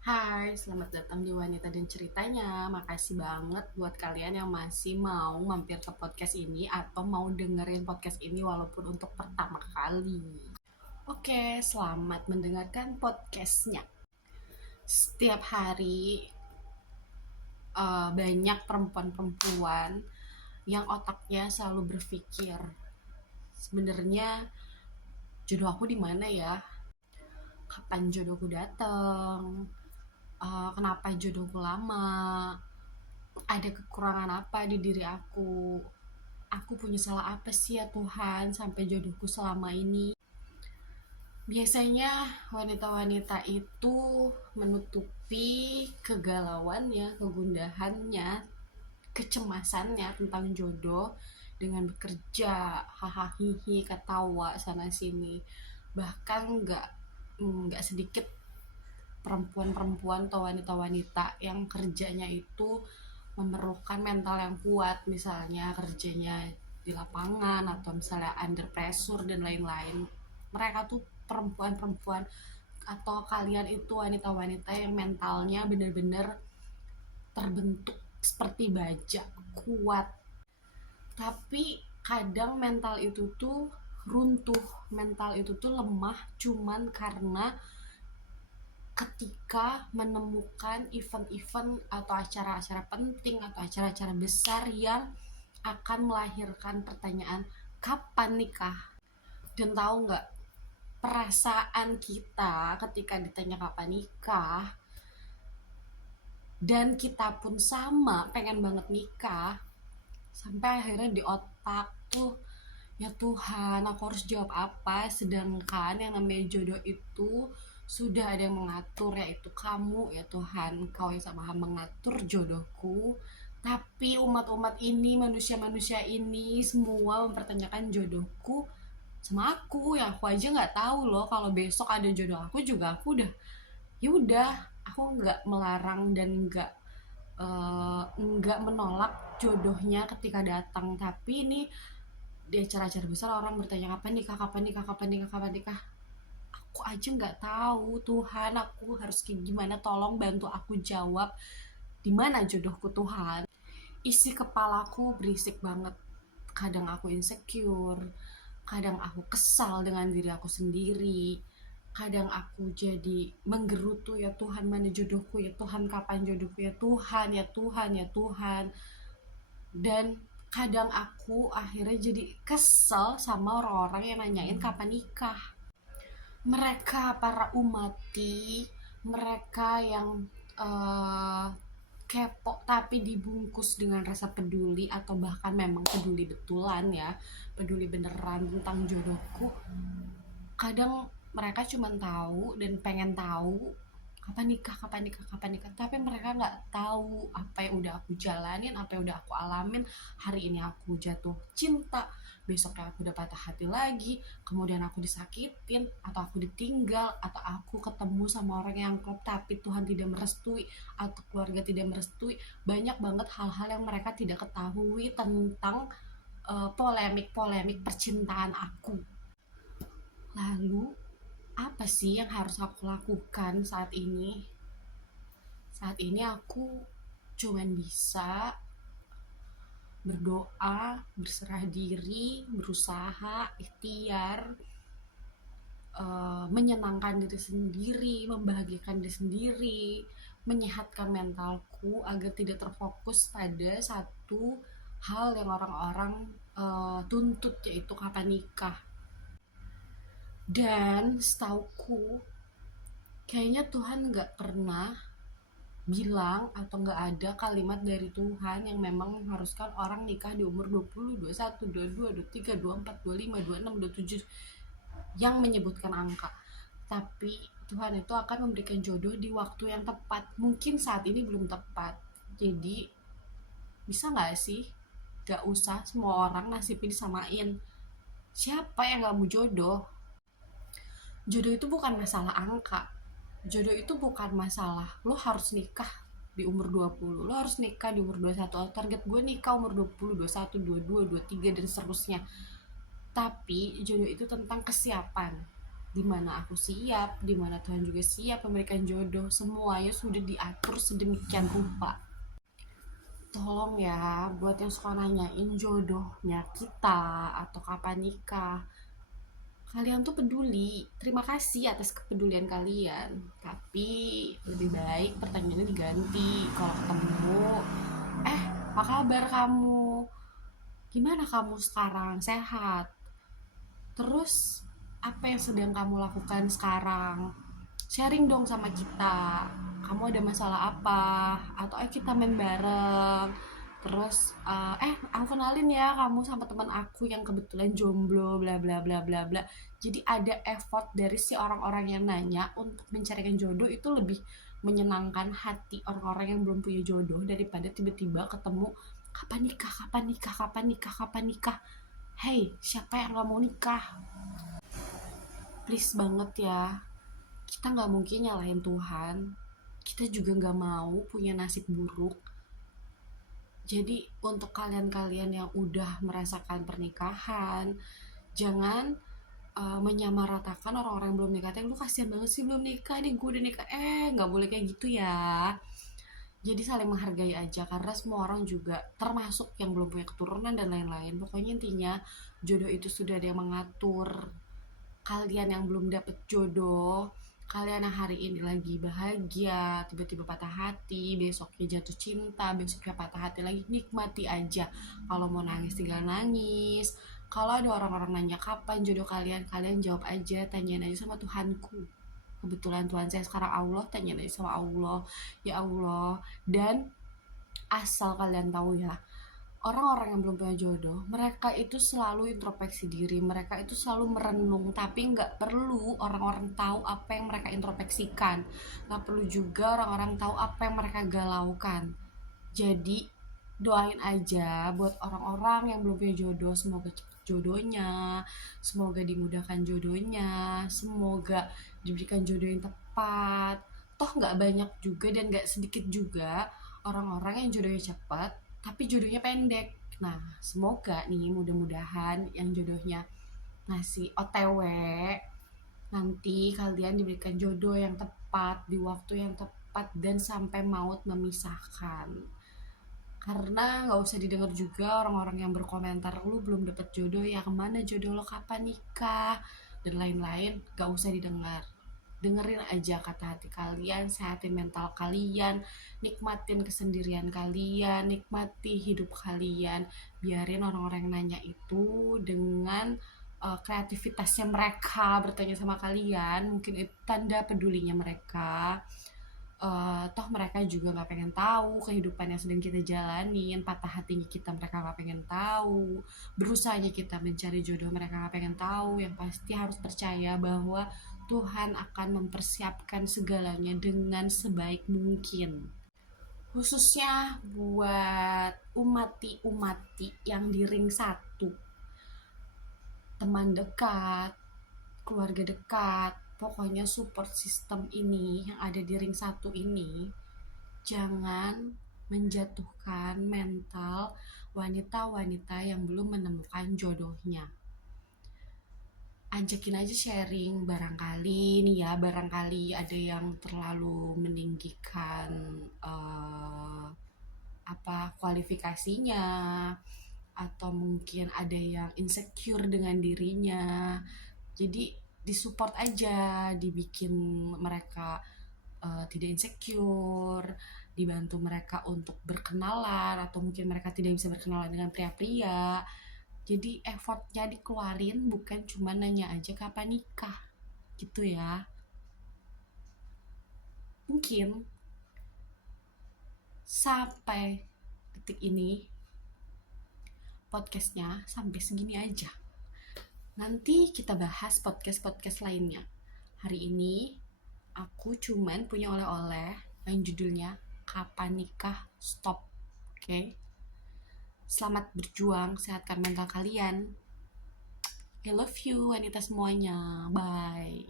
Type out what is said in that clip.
Hai, selamat datang di Wanita dan Ceritanya. Makasih banget buat kalian yang masih mau mampir ke podcast ini atau mau dengerin podcast ini walaupun untuk pertama kali. Oke, selamat mendengarkan podcastnya. Setiap hari banyak perempuan-perempuan yang otaknya selalu berpikir, sebenarnya jodoh aku di mana ya? Kapan jodohku datang? Kenapa jodohku lama? Ada kekurangan apa di diri aku punya salah apa sih ya Tuhan sampai jodohku selama ini. Biasanya wanita-wanita itu menutupi kegalauannya, kegundahannya, kecemasannya tentang jodoh dengan bekerja, hahaha, ketawa sana sini. Bahkan nggak sedikit perempuan-perempuan atau wanita-wanita yang kerjanya itu memerlukan mental yang kuat, misalnya kerjanya di lapangan atau misalnya under pressure dan lain-lain. Mereka tuh perempuan-perempuan atau kalian itu wanita-wanita yang mentalnya benar-benar terbentuk seperti baja, kuat. Tapi kadang mental itu tuh runtuh, mental itu tuh lemah cuman karena ketika menemukan event-event atau acara-acara penting atau acara-acara besar yang akan melahirkan pertanyaan kapan nikah. Dan tahu nggak, perasaan kita ketika ditanya kapan nikah dan kita pun sama pengen banget nikah, sampai akhirnya di otak tuh, ya Tuhan aku harus jawab apa, sedangkan yang namanya jodoh itu sudah ada yang mengatur, yaitu kamu ya Tuhan, kau yang sama mengatur jodohku. Tapi umat-umat ini, manusia-manusia ini semua mempertanyakan jodohku sama aku, ya aku aja nggak tahu loh kalau besok ada jodoh aku juga. Aku udah, ya udah, aku nggak melarang dan nggak menolak jodohnya ketika datang. Tapi ini di acara-acara besar orang bertanya kapan nikah, kapan nikah, kapan nikah, kapan nikah. Aku aja nggak tahu, Tuhan aku harus kayak gimana, tolong bantu aku jawab di mana jodohku Tuhan. Isi kepalaku berisik banget. Kadang aku insecure, kadang aku kesal dengan diri aku sendiri, kadang aku jadi menggerutu, ya Tuhan mana jodohku, ya Tuhan kapan jodohku, ya Tuhan, ya Tuhan, ya Tuhan. Dan kadang aku akhirnya jadi kesel sama orang-orang yang nanyain kapan nikah. Mereka para umati, mereka yang uh, kepo tapi dibungkus dengan rasa peduli atau bahkan memang peduli betulan ya, peduli beneran tentang jodohku. Kadang mereka cuma tahu dan pengen tahu kapan nikah, kapan nikah, kapan nikah, tapi mereka nggak tahu apa yang udah aku jalanin, apa yang udah aku alamin. Hari ini aku jatuh cinta, besoknya aku udah patah hati lagi, kemudian aku disakitin atau aku ditinggal atau aku ketemu sama orang yang klop tapi Tuhan tidak merestui atau keluarga tidak merestui. Banyak banget hal-hal yang mereka tidak ketahui tentang polemik-polemik percintaan aku. Lalu apa sih yang harus aku lakukan saat ini? Saat ini aku cuman bisa berdoa, berserah diri, berusaha, ikhtiar, menyenangkan diri sendiri, membahagiakan diri sendiri, menyehatkan mentalku agar tidak terfokus pada satu hal yang orang-orang tuntut, yaitu kapan nikah. Dan setauku kayaknya Tuhan nggak pernah bilang atau nggak ada kalimat dari Tuhan yang memang mengharuskan orang nikah di umur 20, 21, 22, 23, 24, 25, 26, 27 yang menyebutkan angka. Tapi Tuhan itu akan memberikan jodoh di waktu yang tepat. Mungkin saat ini belum tepat. Jadi bisa nggak sih gak usah semua orang nasibnya disamain. Siapa yang gak mau jodoh? Jodoh itu bukan masalah angka. Jodoh itu bukan masalah lo harus nikah di umur 20, lo harus nikah di umur 21. Target gue nikah umur 20, 21, 22, 23 dan seterusnya. Tapi jodoh itu tentang kesiapan. dimana aku siap, dimana Tuhan juga siap memberikan jodoh. Semuanya sudah diatur sedemikian rupa. Tolong ya, buat yang suka nanyain jodohnya kita atau kapan nikah, kalian tuh peduli. Terima kasih atas kepedulian kalian. Tapi lebih baik pertanyaannya diganti. Kalau ketemu, apa kabar kamu? Gimana kamu sekarang? Sehat? Terus apa yang sedang kamu lakukan sekarang? Sharing dong sama kita. Kamu ada masalah apa? Atau kita main bareng. Terus aku kenalin ya kamu sama teman aku yang kebetulan jomblo bla bla bla bla bla. Jadi ada effort dari si orang-orang yang nanya untuk mencarikan jodoh, itu lebih menyenangkan hati orang-orang yang belum punya jodoh daripada tiba-tiba ketemu kapan nikah, kapan nikah, kapan nikah, kapan nikah. Hey, siapa yang gak mau nikah? Please banget ya, kita gak mungkin nyalahin Tuhan. Kita juga gak mau punya nasib buruk. Jadi untuk kalian-kalian yang udah merasakan pernikahan, jangan menyamaratakan orang-orang yang belum nikah. Lu kasihan banget sih belum nikah, nih gue udah nikah. Gak boleh kayak gitu ya. Jadi saling menghargai aja, karena semua orang juga termasuk yang belum punya keturunan dan lain-lain. Pokoknya intinya jodoh itu sudah ada yang mengatur. Kalian yang belum dapet jodoh, kalian yang hari ini lagi bahagia, tiba-tiba patah hati, besoknya jatuh cinta, besoknya patah hati lagi, nikmati aja. Kalau mau nangis tinggal nangis. Kalau ada orang-orang nanya kapan jodoh kalian, kalian jawab aja, tanyain aja sama Tuhanku. Kebetulan Tuhan saya sekarang Allah, tanya aja sama Allah. Ya Allah. Dan asal kalian tahu ya, orang-orang yang belum punya jodoh, mereka itu selalu introspeksi diri, mereka itu selalu merenung, tapi nggak perlu orang-orang tahu apa yang mereka introspeksikan, nggak perlu juga orang-orang tahu apa yang mereka galaukan. Jadi doain aja buat orang-orang yang belum punya jodoh, semoga cepet jodohnya, semoga dimudahkan jodohnya, semoga diberikan jodoh yang tepat. Toh nggak banyak juga dan nggak sedikit juga orang-orang yang jodohnya cepat tapi jodohnya pendek. Nah, semoga nih mudah-mudahan yang jodohnya ngasih OTW, nanti kalian diberikan jodoh yang tepat di waktu yang tepat dan sampai maut memisahkan. Karena nggak usah didengar juga orang-orang yang berkomentar, lu belum dapet jodoh ya, kemana jodoh lo, kapan nikah, dan lain-lain. Nggak usah didengar. Dengerin aja kata hati kalian, sehatin mental kalian, nikmatin kesendirian kalian, nikmati hidup kalian. Biarin orang-orang yang nanya itu dengan kreativitasnya mereka bertanya sama kalian, mungkin itu tanda pedulinya mereka. Toh mereka juga nggak pengen tahu kehidupan yang sedang kita jalanin, patah hatinya kita mereka nggak pengen tahu, berusahanya kita mencari jodoh mereka nggak pengen tahu. Yang pasti harus percaya bahwa Tuhan akan mempersiapkan segalanya dengan sebaik mungkin, khususnya buat umati-umati yang di ring satu, teman dekat, keluarga dekat, pokoknya support system ini yang ada di ring satu ini. Jangan menjatuhkan mental wanita-wanita yang belum menemukan jodohnya. Ajakin aja sharing, barangkali nih ya, barangkali ada yang terlalu meninggikan kualifikasinya, atau mungkin ada yang insecure dengan dirinya. Jadi disupport aja, dibikin mereka tidak insecure, dibantu mereka untuk berkenalan, atau mungkin mereka tidak bisa berkenalan dengan pria-pria. Jadi effortnya dikeluarin, bukan cuma nanya aja kapan nikah gitu ya. Mungkin sampai detik ini podcastnya sampai segini aja. Nanti kita bahas podcast-podcast lainnya. Hari ini aku cuman punya oleh-oleh yang judulnya Kapan Nikah Stop. Oke? Selamat berjuang, sehatkan mental kalian. I love you wanita semuanya. Bye.